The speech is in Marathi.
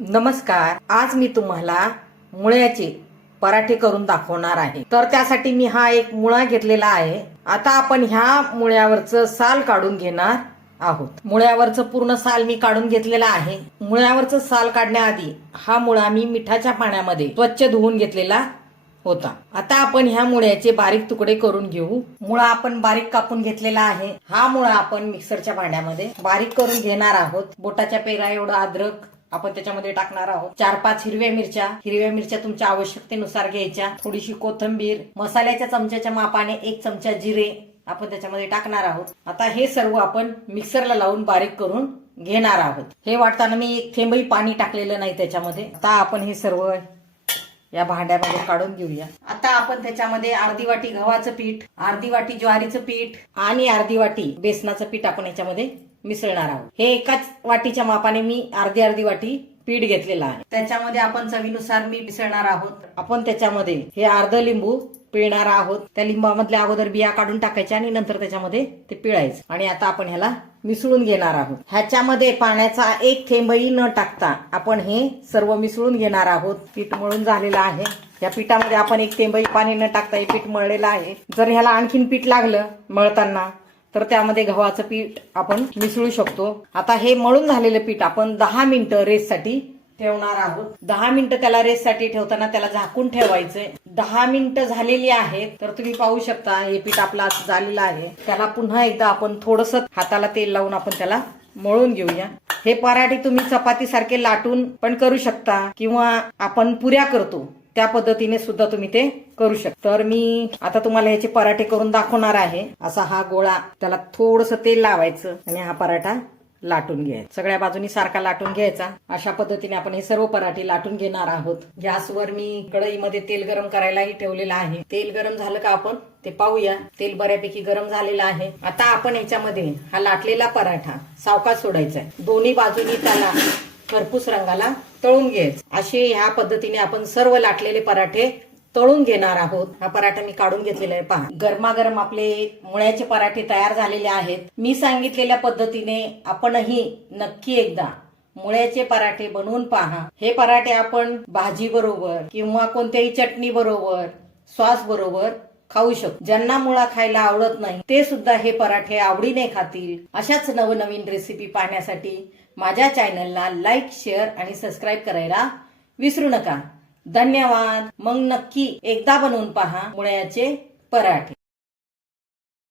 नमस्कार, आज मी तुम्हाला मुळ्याचे पराठे करून दाखवणार आहे। तर त्यासाठी मी हा एक मुळा घेतलेला आहे। आता आपण ह्या मुळ्यावरचं साल काढून घेणार आहोत। मुळ्यावरचं पूर्ण साल मी काढून घेतलेला आहे। मुळ्यावरचं साल काढण्याआधी हा मुळा मी मिठाच्या पाण्यामध्ये स्वच्छ धुवून घेतलेला होता। आता आपण ह्या मुळ्याचे बारीक तुकडे करून घेऊ। मुळा आपण बारीक कापून घेतलेला आहे। हा मुळा आपण मिक्सरच्या भांड्यामध्ये बारीक करून घेणार आहोत। बोटाच्या पेरा एवढा अद्रक आपण त्याच्यामध्ये टाकणार आहोत। 4-5 हिरव्या मिरच्या तुमच्या आवश्यकतेनुसार घ्यायच्या। थोडीशी कोथिंबीर, मसाल्याच्या चमच्याच्या मापाने 1 चमचा जिरे आपण त्याच्यामध्ये टाकणार आहोत। आता हे सर्व आपण मिक्सरला लावून बारीक करून घेणार आहोत। हे वाटताना मी एक थेंबही पाणी टाकलेलं नाही त्याच्यामध्ये। आता आपण हे सर्व या भांड्यामध्ये काढून घेऊया। आता आपण त्याच्यामध्ये अर्धी वाटी गव्हाचं पीठ, अर्धी वाटी ज्वारीचं पीठ आणि अर्धी वाटी बेसनाचं पीठ आपण याच्यामध्ये मिसळणार आहोत। हे एकाच वाटीच्या मापाने मी अर्धी वाटी पीठ घेतलेलं आहे। त्याच्यामध्ये आपण चवीनुसार मीठ मिसळणार आहोत। आपण त्याच्यामध्ये हे अर्ध लिंबू पिळणार आहोत। त्या लिंबामधल्या अगोदर बिया काढून टाकायच्या आणि नंतर त्याच्यामध्ये ते पिळायचं आणि आता आपण ह्याला मिसळून घेणार आहोत। ह्याच्यामध्ये पाण्याचा एक थेंबही न टाकता आपण हे सर्व मिसळून घेणार आहोत। पीठ मळून झालेलं आहे। या पिठामध्ये आपण एक थेंबही पाणी न टाकता हे पीठ मळलेलं आहे। जर ह्याला आणखीन पीठ लागलं मळताना तर त्यामध्ये गव्हाचं पीठ आपण मिसळू शकतो। आता हे मळून झालेलं पीठ आपण 10 मिनिटं रेस्टसाठी ठेवणार आहोत। 10 मिनिटं त्याला रेस्टसाठी ठेवताना त्याला झाकून ठेवायचंय। 10 मिनिटं झालेली आहेत तर तुम्ही पाहू शकता हे पीठ आपलं झालेलं आहे। त्याला पुन्हा एकदा आपण थोडंसं हाताला तेल लावून आपण त्याला मळून घेऊया। हे पराठे तुम्ही चपाती सारखे लाटून पण करू शकता किंवा आपण पुऱ्या करतो त्या पद्धतीने सुद्धा तुम्ही ते करू शकता। तर मी आता तुम्हाला ह्याचे पराठे करून दाखवणार आहे। असा हा गोळा, त्याला थोडंसं तेल लावायचं आणि हा पराठा लाटून घ्यायचा। सगळ्या बाजूनी सारखा लाटून घ्यायचा। अशा पद्धतीने आपण हे सर्व पराठे लाटून घेणार आहोत। गॅसवर मी कढईमध्ये तेल गरम करायलाही ठेवलेलं आहे। तेल गरम झालं का आपण ते पाहूया। तेल बऱ्यापैकी गरम झालेलं आहे। आता आपण याच्यामध्ये हा लाटलेला पराठा सावकाश सोडायचा आहे। दोन्ही बाजूनी त्याला खरपूस रंगाला तळून घ्यायचं। असे ह्या पद्धतीने आपण सर्व लाटलेले पराठे तळून घेणार आहोत। हा पराठा मी काढून घेतलेला आहे। पहा, गरमागरम आपले मुळ्याचे पराठे तयार झालेले आहेत। मी सांगितलेल्या पद्धतीने आपणही नक्की एकदा मुळ्याचे पराठे बनवून पहा। हे पराठे आपण भाजी बरोबर किंवा कोणत्याही चटणी बरोबर, सॉस बरोबर खाऊ शकतो। ज्यांना मुळा खायला आवडत नाही ते सुद्धा हे पराठे आवडीने खातील। अशाच नवनवीन रेसिपी पाहण्यासाठी माझ्या चॅनलला लाईक, शेअर आणि सबस्क्राईब करायला विसरू नका। धन्यवाद। मग नक्की एकदा बनवून पहा मुळ्याचे पराठे।